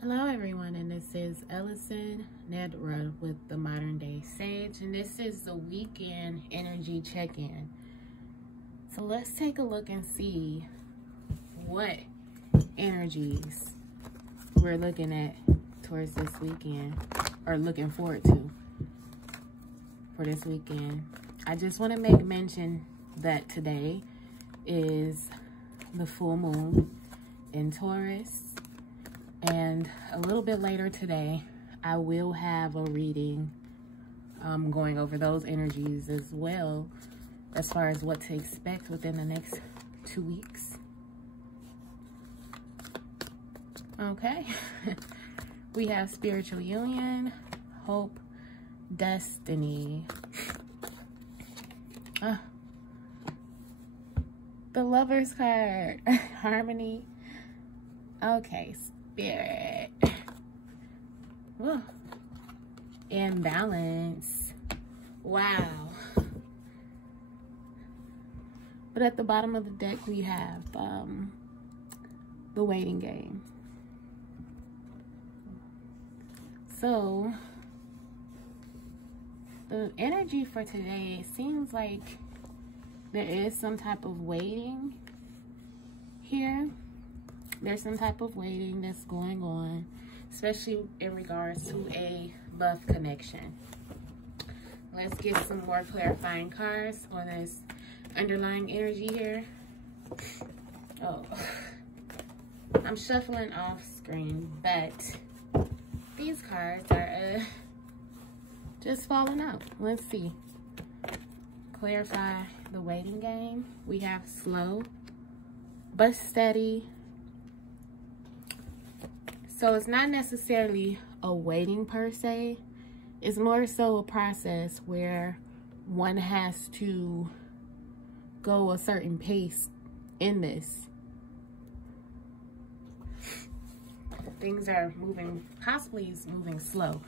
Hello everyone, and this is Elocin Ned'RAH with the Modern Day Sage, and this is the weekend energy check-in. So let's take a look and see what energies we're looking at towards this weekend, or looking forward to for this weekend. I just want to make mention that today is the full moon in Taurus. And a little bit later today, I will have a reading going over those energies as well, as far as what to expect within the next 2 weeks. Okay. We have spiritual union, hope, destiny. The Lover's card, harmony. Okay. Spirit. Whoa. And balance. Wow. But at the bottom of the deck we have the waiting game. So the energy for today, it seems like there is some type of waiting here. There's some type of waiting that's going on, especially in regards to a love connection. Let's get some more clarifying cards on this underlying energy here. Oh, I'm shuffling off screen, but these cards are just falling out. Let's see. Clarify the waiting game. We have slow but steady. So it's not necessarily a waiting per se. It's more so a process where one has to go a certain pace in this. Things are moving, possibly moving slow,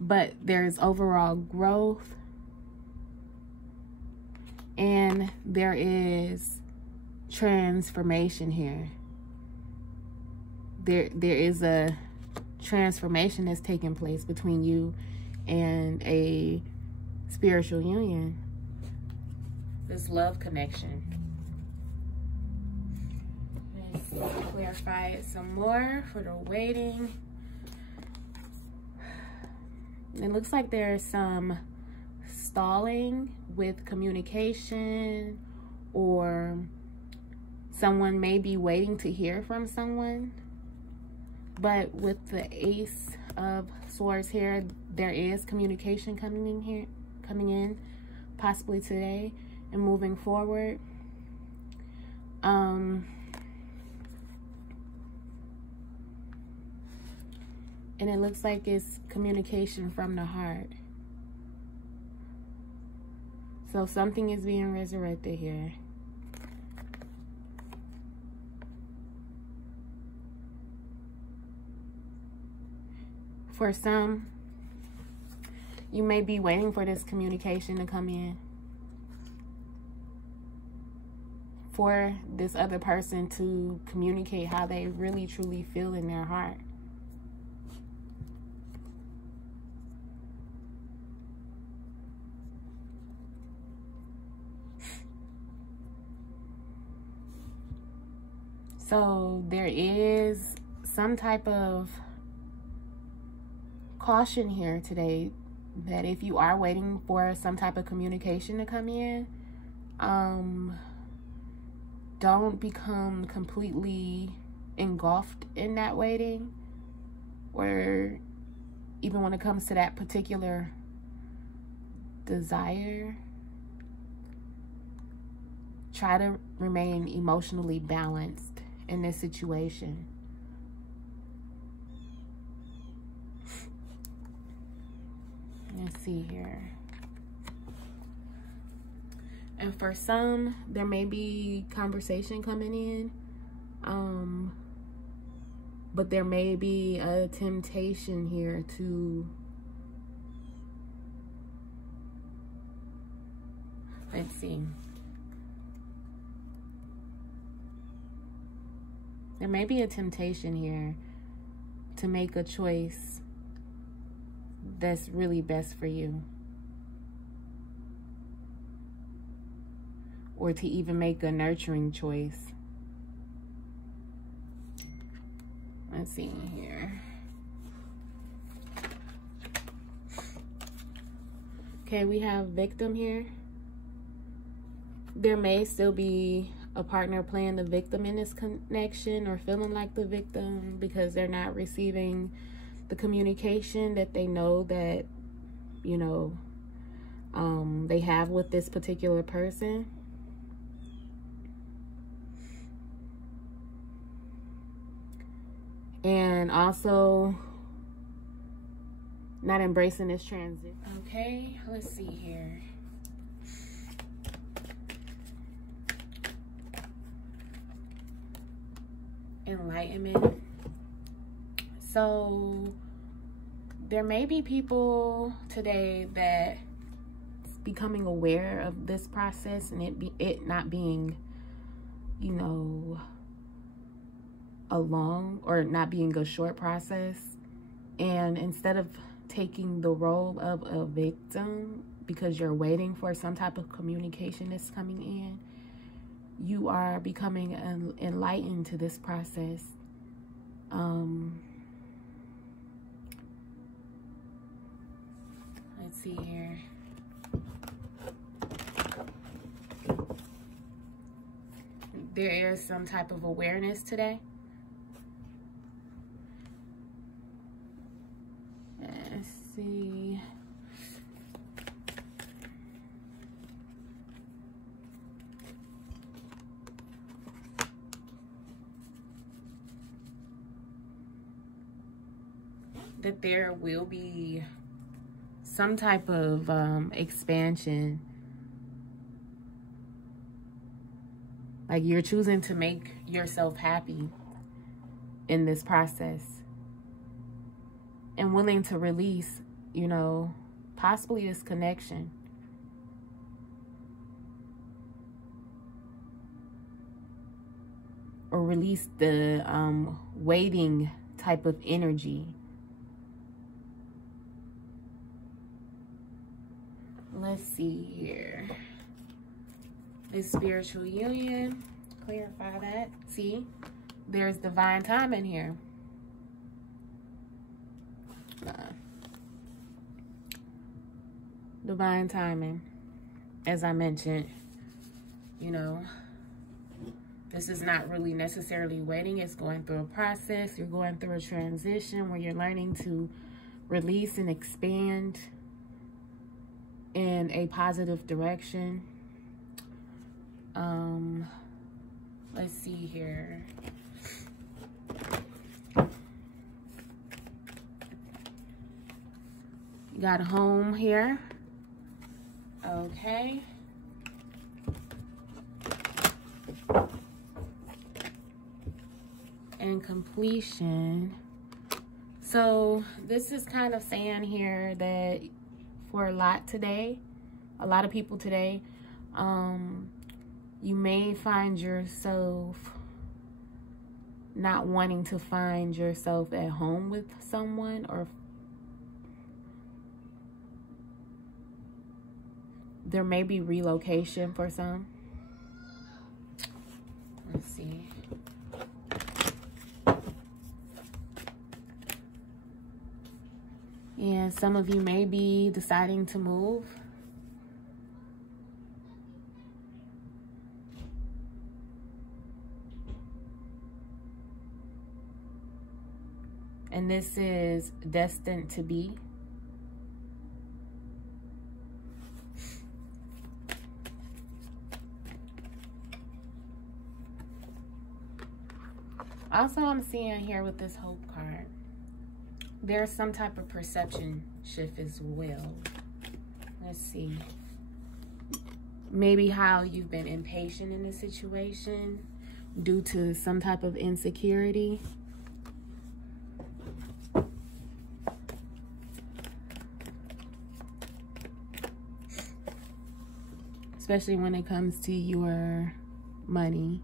but there's overall growth, and there is transformation here. There is a transformation that's taking place between you and a spiritual union, this love connection. Let's clarify it some more for the waiting. It looks like there's some stalling with communication, or someone may be waiting to hear from someone. But with the Ace of Swords here, there is communication coming in, possibly today and moving forward. And it looks like it's communication from the heart. So something is being resurrected here. For some, you may be waiting for this communication to come in. For this other person to communicate how they really truly feel in their heart. So there is some type of caution here today, that if you are waiting for some type of communication to come in, don't become completely engulfed in that waiting, or even when it comes to that particular desire, try to remain emotionally balanced in this situation. Let's see here. And for some, there may be conversation coming in, but there may be a temptation here to, let's see. There may be a temptation here to make a choice that's really best for you. Or to even make a nurturing choice. Let's see here. Okay, we have victim here. There may still be a partner playing the victim in this connection or feeling like the victim because they're not receiving the communication that they know that, you know, they have with this particular person. And also not embracing this transit. Okay, let's see here. Enlightenment. So there may be people today that becoming aware of this process and it not being, you know, a long or not being a short process. And instead of taking the role of a victim because you're waiting for some type of communication that's coming in, you are becoming enlightened to this process. Let's see here. There is some type of awareness today. Let's see. That there will be some type of expansion. Like you're choosing to make yourself happy in this process and willing to release, you know, possibly this connection. Or release the waiting type of energy. Let's see here. This spiritual union, clarify that. See, there's divine timing here. Divine timing, as I mentioned, you know, this is not really necessarily waiting. It's going through a process. You're going through a transition where you're learning to release and expand in a positive direction. Let's see here. You got a home here. Okay. And completion. So this is kind of saying here that for a lot of people today, you may find yourself not wanting to find yourself at home with someone, or there may be relocation for some. Let's see. And some of you may be deciding to move. And this is destined to be. Also, I'm seeing here with this hope card, there's some type of perception shift as well. Let's see. Maybe how you've been impatient in this situation due to some type of insecurity. Especially when it comes to your money.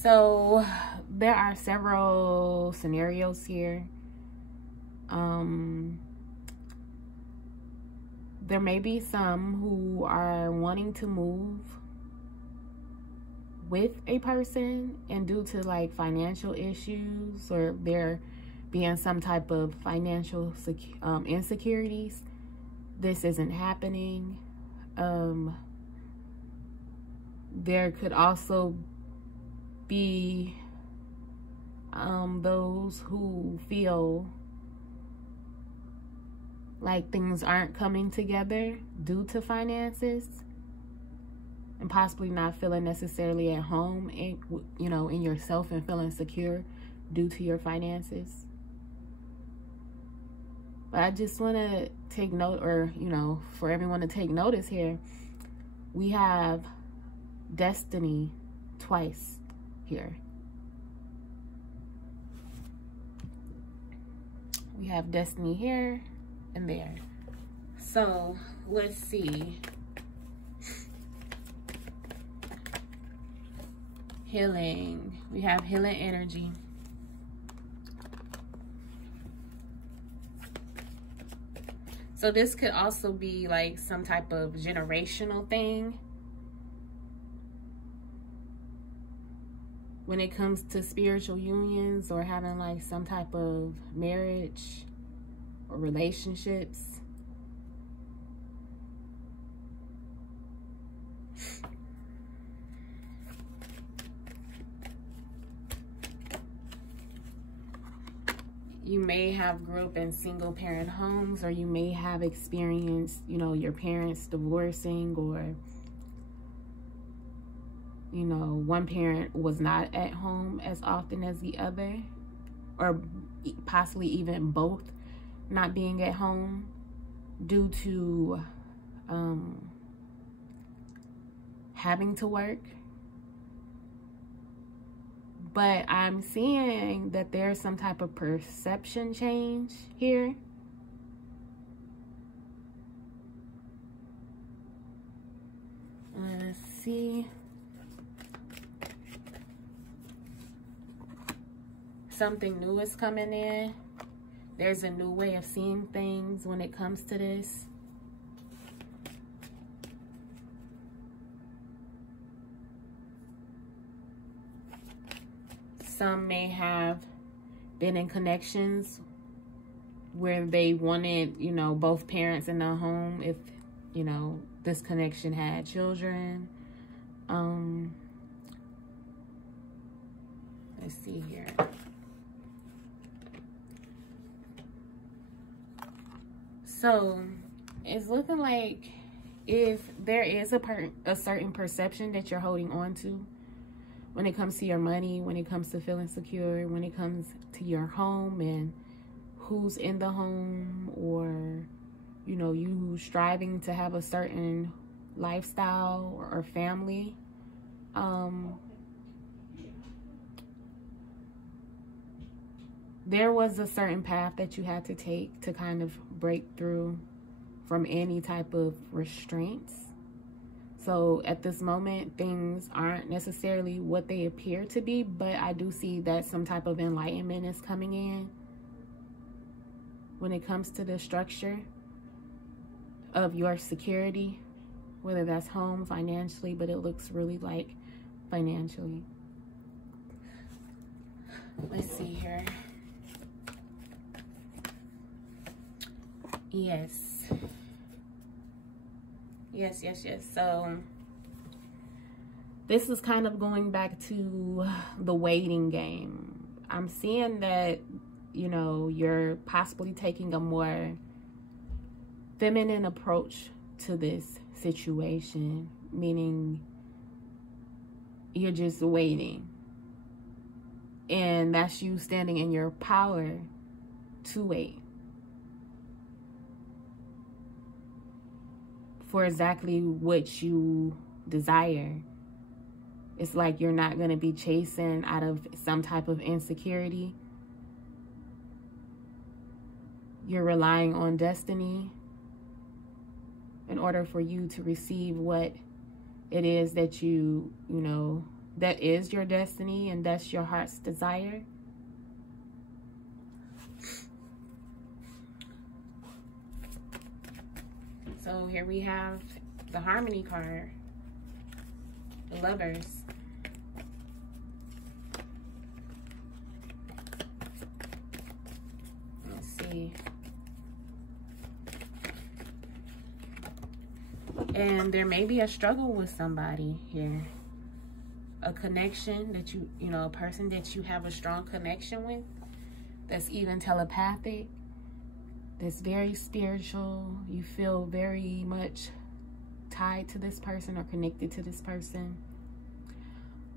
So there are several scenarios here. There may be some who are wanting to move with a person, and due to like financial issues, or there being some type of financial insecurities, this isn't happening. There could also be those who feel like things aren't coming together due to finances, and possibly not feeling necessarily at home in, you know, in yourself, and feeling secure due to your finances. But I just want to take note, or, you know, for everyone to take notice here, we have destiny twice here. We have destiny here and there. So let's see. Healing. We have healing energy. So this could also be like some type of generational thing when it comes to spiritual unions, or having like some type of marriage or relationships. You may have grew up in single parent homes, or you may have experienced, you know, your parents divorcing, or, you know, one parent was not at home as often as the other, or possibly even both not being at home due to having to work. But I'm seeing that there's some type of perception change here. Let's see. Something new is coming in. There's a new way of seeing things when it comes to this. Some may have been in connections where they wanted, you know, both parents in the home if, you know, this connection had children. Let's see here. So it's looking like if there is a certain perception that you're holding on to when it comes to your money, when it comes to feeling secure, when it comes to your home and who's in the home, or, you know, you striving to have a certain lifestyle or family, there was a certain path that you had to take to kind of break through from any type of restraints. So at this moment, things aren't necessarily what they appear to be, but I do see that some type of enlightenment is coming in when it comes to the structure of your security, whether that's home, financially, but it looks really like financially. Let's see here. Yes. So this is kind of going back to the waiting game. I'm seeing that, you know, you're possibly taking a more feminine approach to this situation, meaning you're just waiting. And that's you standing in your power to wait for exactly what you desire. It's like you're not going to be chasing out of some type of insecurity. You're relying on destiny in order for you to receive what it is that you know, that is your destiny and that's your heart's desire. So here we have the Harmony card, the Lovers. Let's see. And there may be a struggle with somebody here. A connection that you know, a person that you have a strong connection with, that's even telepathic, that's very spiritual. You feel very much tied to this person or connected to this person.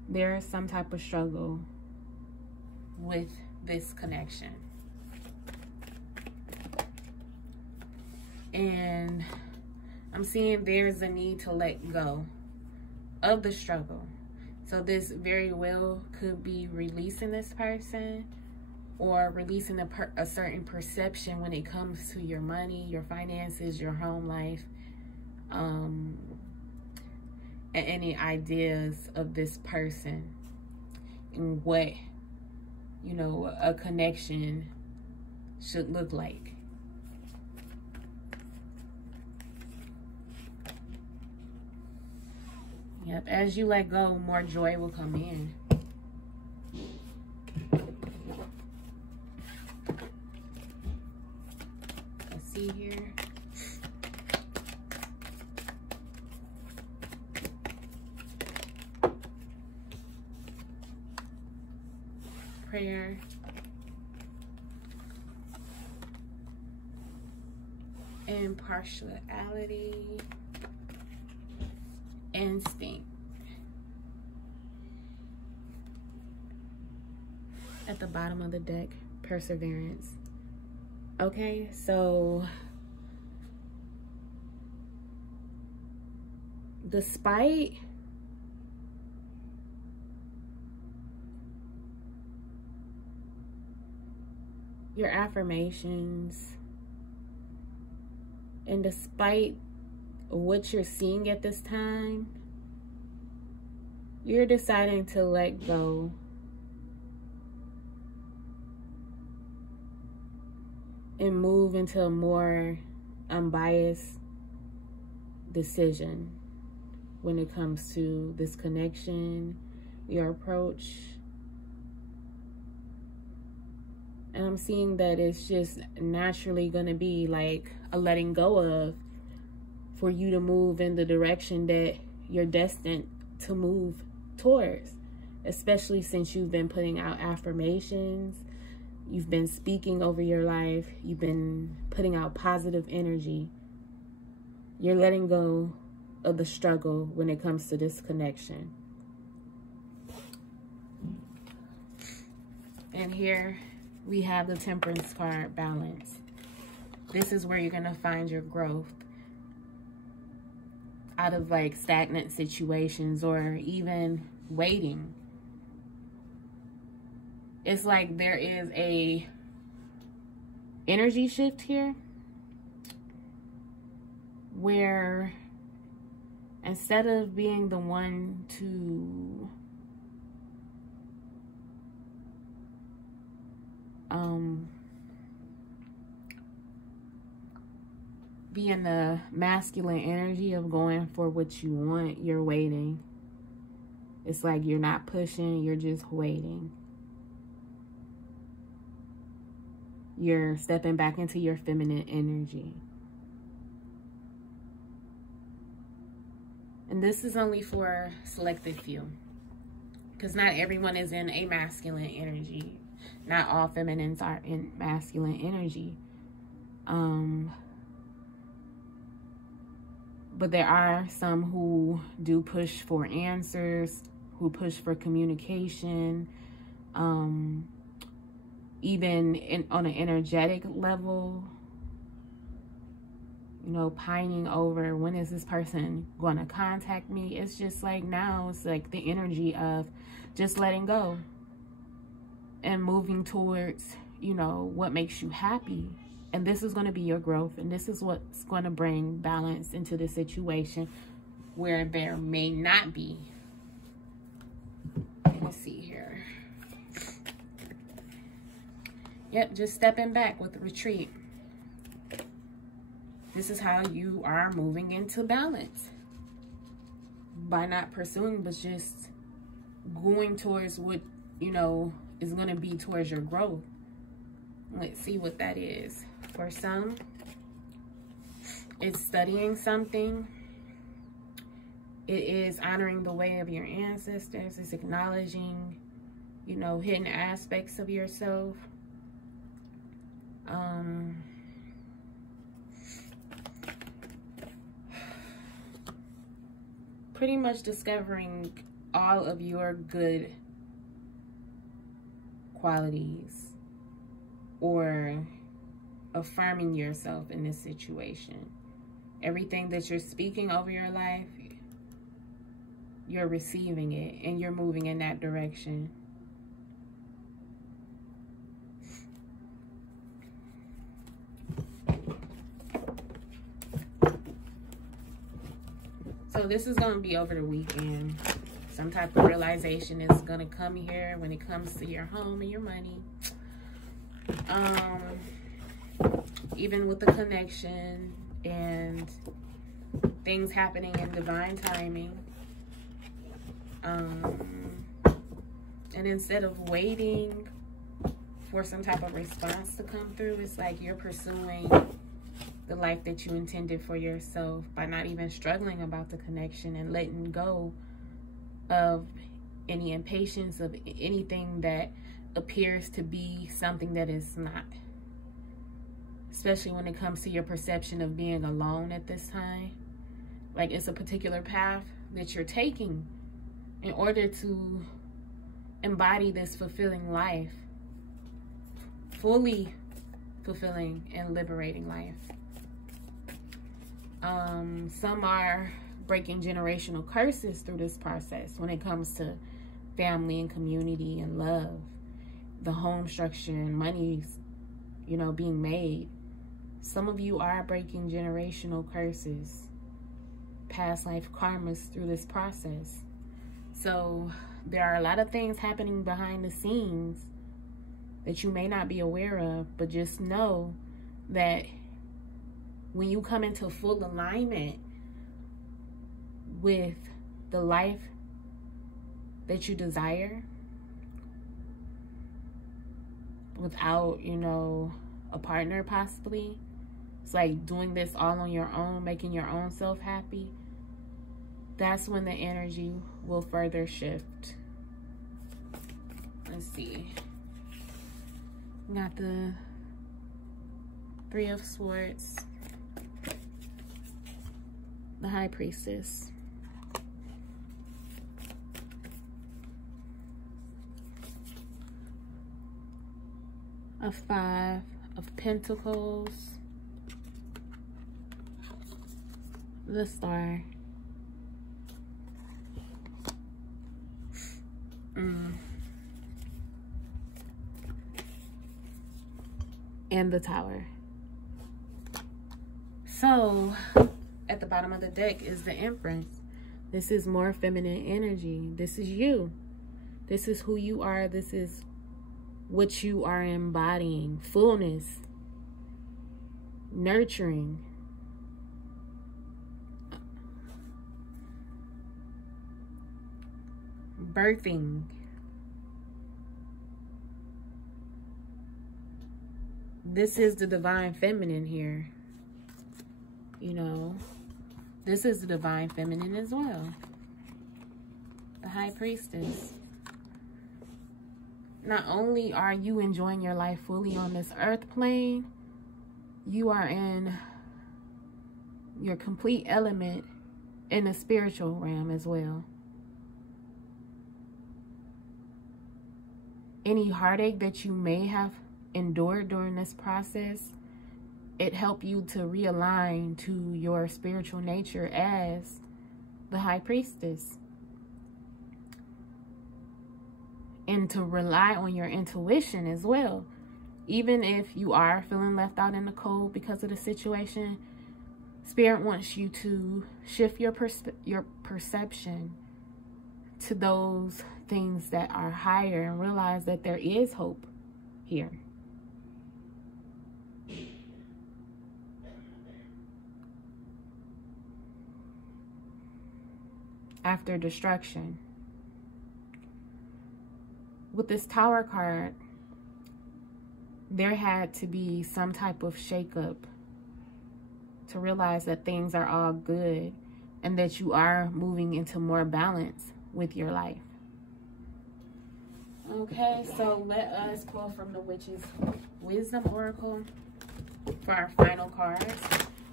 There is some type of struggle with this connection. And I'm seeing there's a need to let go of the struggle. So this very well could be releasing this person, or releasing a certain perception when it comes to your money, your finances, your home life, and any ideas of this person and what, you know, a connection should look like. Yep, as you let go, more joy will come in. Let's see here. Prayer. Impartiality. Instinct. At the bottom of the deck, perseverance. Okay, so despite your affirmations and despite what you're seeing at this time, you're deciding to let go and move into a more unbiased decision when it comes to this connection, your approach. And I'm seeing that it's just naturally going to be like a letting go of, for you to move in the direction that you're destined to move towards, especially since you've been putting out affirmations, you've been speaking over your life, you've been putting out positive energy. You're letting go of the struggle when it comes to this connection. And here we have the Temperance card, balance. This is where you're going to find your growth out of like stagnant situations or even waiting. It's like there is a energy shift here where instead of being the one to be in the masculine energy of going for what you want, you're waiting. It's like you're not pushing, you're just waiting. You're stepping back into your feminine energy. And this is only for selected few, because not everyone is in a masculine energy. Not all feminines are in masculine energy. But there are some who do push for answers, who push for communication, even on an energetic level, you know, pining over when is this person going to contact me. It's just like now it's like the energy of just letting go and moving towards, you know, what makes you happy. And this is going to be your growth. And this is what's going to bring balance into the situation where there may not be Yep, just stepping back with the retreat. This is how you are moving into balance. By not pursuing, but just going towards what, you know, is going to be towards your growth. Let's see what that is. For some, it's studying something. It is honoring the way of your ancestors. It's acknowledging, you know, hidden aspects of yourself. Pretty much discovering all of your good qualities, or affirming yourself in this situation. Everything that you're speaking over your life, you're receiving it and you're moving in that direction. So this is going to be over the weekend. Some type of realization is going to come here when it comes to your home and your money. Even with the connection and things happening in divine timing. And instead of waiting for some type of response to come through, it's like you're pursuing the life that you intended for yourself by not even struggling about the connection and letting go of any impatience of anything that appears to be something that is not. Especially when it comes to your perception of being alone at this time. Like, it's a particular path that you're taking in order to embody this fulfilling life. Fully fulfilling and liberating life. Some are breaking generational curses through this process when it comes to family and community and love, the home structure and money's, you know, being made. Some of you are breaking generational curses, past life karmas through this process. So there are a lot of things happening behind the scenes that you may not be aware of, but just know that when you come into full alignment with the life that you desire, without, you know, a partner possibly, it's like doing this all on your own, making your own self happy, that's when the energy will further shift. Let's see. We got the Three of Swords, the High Priestess, a Five of Pentacles, the Star, and the Tower. So at the bottom of the deck is the Inference. This is more feminine energy. This is you. This is who you are. This is what you are embodying. Fullness, nurturing, birthing. This is the divine feminine here. You know, this is the divine feminine as well. The High Priestess. Not only are you enjoying your life fully on this earth plane, you are in your complete element in the spiritual realm as well. Any heartache that you may have endured during this process, it helped you to realign to your spiritual nature as the High Priestess. And to rely on your intuition as well. Even if you are feeling left out in the cold because of the situation, Spirit wants you to shift your perception to those things that are higher and realize that there is hope here. after destruction. With this Tower card, there had to be some type of shakeup to realize that things are all good and that you are moving into more balance with your life. Okay, so let us pull from the Witch's Wisdom Oracle for our final cards.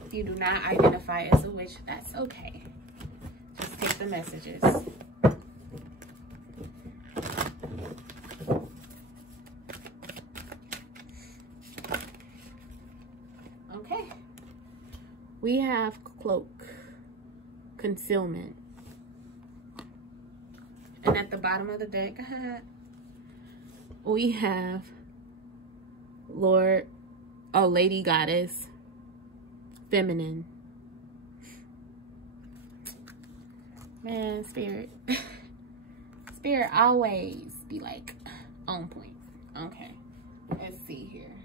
If you do not identify as a witch, that's okay. Just take the messages. Okay. We have Cloak, Concealment. And at the bottom of the deck, we have Lady Goddess, Feminine. Man, Spirit. Spirit always be like on point. Okay, let's see here.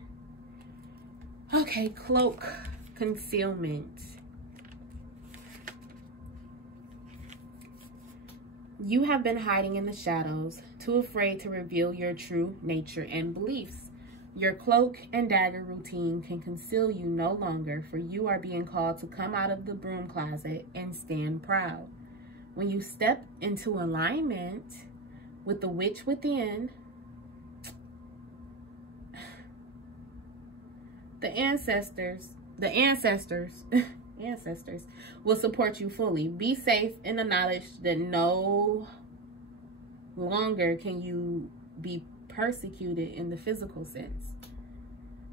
Okay, Cloak, Concealment. You have been hiding in the shadows, too afraid to reveal your true nature and beliefs. Your cloak and dagger routine can conceal you no longer, for you are being called to come out of the broom closet and stand proud. When you step into alignment with the witch within, the ancestors will support you fully. Be safe in the knowledge that no longer can you be persecuted in the physical sense.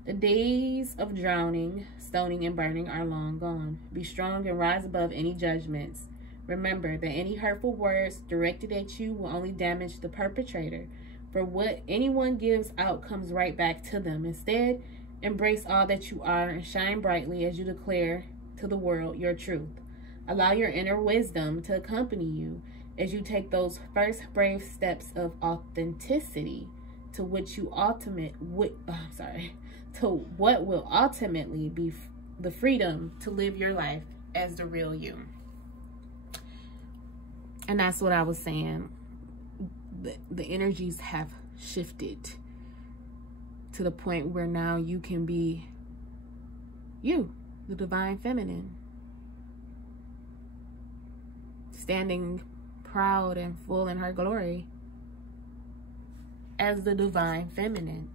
The days of drowning, stoning, and burning are long gone. Be strong and rise above any judgments. Remember that any hurtful words directed at you will only damage the perpetrator. For what anyone gives out comes right back to them. Instead, embrace all that you are and shine brightly as you declare to the world your truth. Allow your inner wisdom to accompany you as you take those first brave steps of authenticity to what will ultimately be the freedom to live your life as the real you. And that's what I was saying. The energies have shifted to the point where now you can be you, the divine feminine, standing proud and full in her glory as the divine feminine.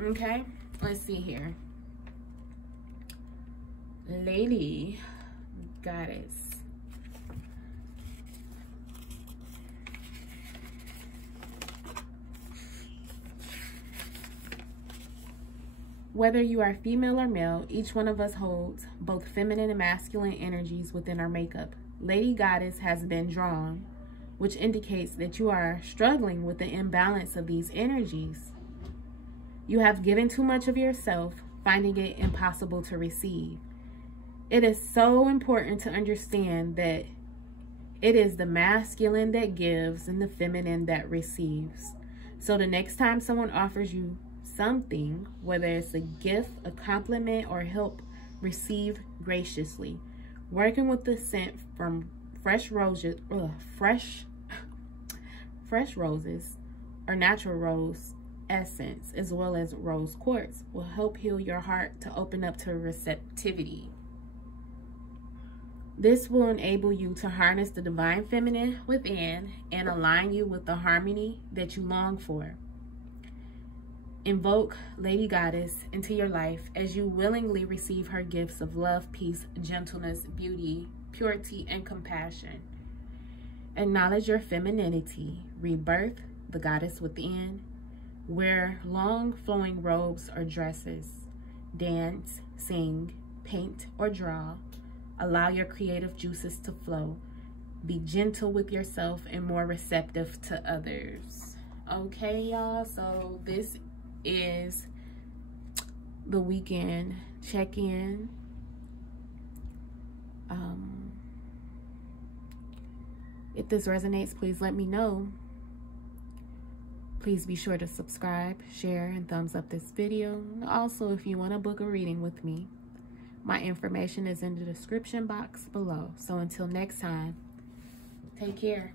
Okay, let's see here. Lady Goddess. Whether you are female or male, each one of us holds both feminine and masculine energies within our makeup. Lady Goddess has been drawn, which indicates that you are struggling with the imbalance of these energies. You have given too much of yourself, finding it impossible to receive. It is so important to understand that it is the masculine that gives and the feminine that receives. So the next time someone offers you something, whether it's a gift, a compliment, or help, receive graciously. Working with the scent from fresh roses or natural rose essence, as well as rose quartz, will help heal your heart to open up to receptivity. This will enable you to harness the divine feminine within and align you with the harmony that you long for. Invoke Lady Goddess into your life as you willingly receive her gifts of love, peace, gentleness, beauty, purity, and compassion. Acknowledge your femininity. Rebirth the goddess within. Wear long flowing robes or dresses. Dance, sing, paint, or draw. Allow your creative juices to flow. Be gentle with yourself and more receptive to others. Okay, y'all, so this is the weekend check-in. If this resonates, please let me know. Please be sure to subscribe, share, and thumbs up this video. Also, if you want to book a reading with me, My information is in the description box below. So until next time, take care.